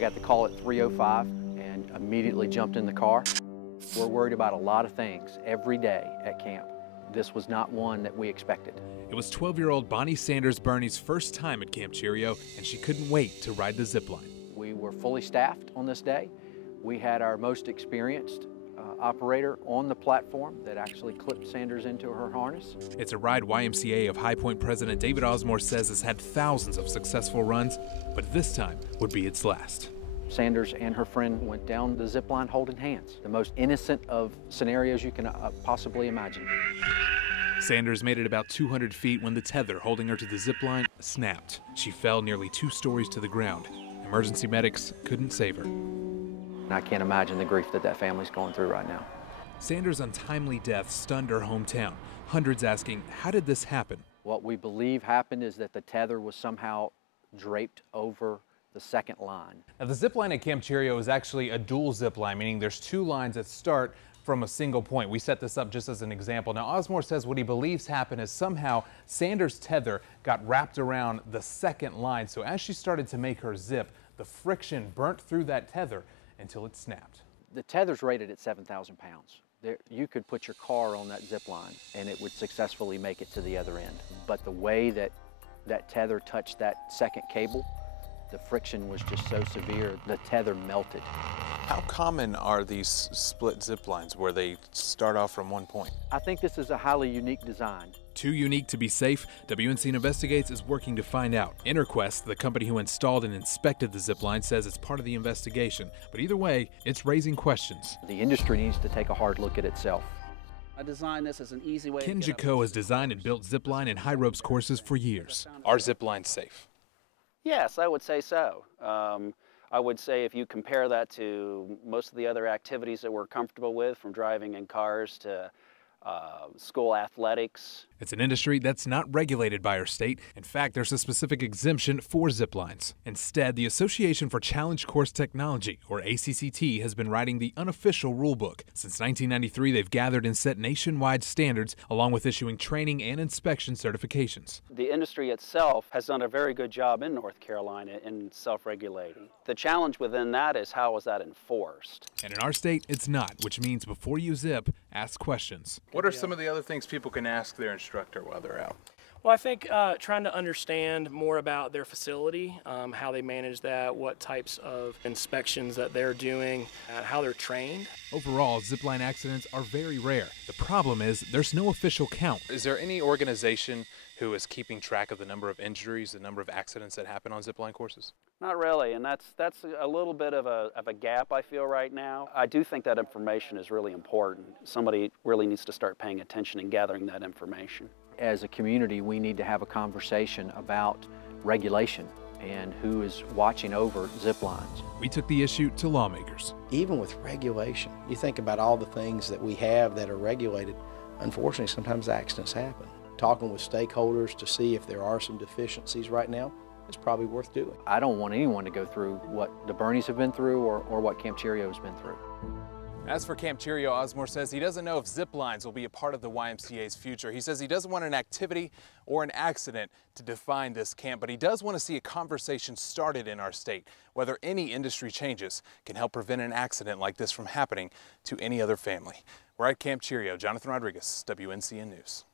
I got the call at 3:05 and immediately jumped in the car. We're worried about a lot of things every day at camp. This was not one that we expected. It was 12-year-old Bonnie Sanders Birney's first time at Camp Cheerio, and she couldn't wait to ride the zip line. We were fully staffed on this day. We had our most experienced operator on the platform that actually clipped Sanders into her harness. It's a ride YMCA of High Point President David Osmore says has had thousands of successful runs, but this time would be its last. Sanders and her friend went down the zip line holding hands. The most innocent of scenarios you can possibly imagine. Sanders made it about 200 feet when the tether holding her to the zip line snapped. She fell nearly 2 stories to the ground. Emergency medics couldn't save her. I can't imagine the grief that family's going through right now. Sanders' untimely death stunned her hometown. Hundreds asking, how did this happen? What we believe happened is that the tether was somehow draped over the second line. Now, the zip line at Camp Cheerio is actually a dual zip line, meaning there's 2 lines that start from a single point. We set this up just as an example. Now, Osmore says what he believes happened is somehow Sanders' tether got wrapped around the second line. So as she started to make her zip, the friction burnt through that tether until it snapped. The tether's rated at 7,000 pounds. You could put your car on that zip line and it would successfully make it to the other end. But the way that tether touched that second cable, the friction was just so severe, the tether melted. How common are these split zip lines where they start off from one point? I think this is a highly unique design. Too unique to be safe? WNC Investigates is working to find out. Interquest, the company who installed and inspected the zip line, says it's part of the investigation. But either way, it's raising questions. The industry needs to take a hard look at itself. I designed this as an easy way Ken to get Jaco has designed and built zip line and high ropes courses for years. Are zip lines safe? Yes, I would say so. I would say if you compare that to most of the other activities that we're comfortable with, from driving in cars to school athletics. It's an industry that's not regulated by our state. In fact, there's a specific exemption for zip lines. Instead, the Association for Challenge Course Technology, or ACCT, has been writing the unofficial rulebook. Since 1993, they've gathered and set nationwide standards, along with issuing training and inspection certifications. The industry itself has done a very good job in North Carolina in self-regulating. The challenge within that is how is that enforced? And in our state, it's not, which means before you zip, ask questions. What are some of the other things people can ask their instructor while they're out? Well, I think trying to understand more about their facility, how they manage that, what types of inspections that they're doing, how they're trained. Overall, zipline accidents are very rare. The problem is there's no official count. Is there any organization who is keeping track of the number of injuries, the number of accidents that happen on zipline courses? Not really, and that's a little bit of a gap I feel right now. I do think that information is really important. Somebody really needs to start paying attention and gathering that information. As a community, we need to have a conversation about regulation and who is watching over zip lines. We took the issue to lawmakers. Even with regulation, you think about all the things that we have that are regulated, unfortunately sometimes accidents happen. Talking with stakeholders to see if there are some deficiencies right now, it's probably worth doing. I don't want anyone to go through what the Birneys have been through or what Camp Cheerio has been through. As for Camp Cheerio, Osmore says he doesn't know if zip lines will be a part of the YMCA's future. He says he doesn't want an activity or an accident to define this camp, but he does want to see a conversation started in our state, whether any industry changes can help prevent an accident like this from happening to any other family. We're at Camp Cheerio. Jonathan Rodriguez, WNCN News.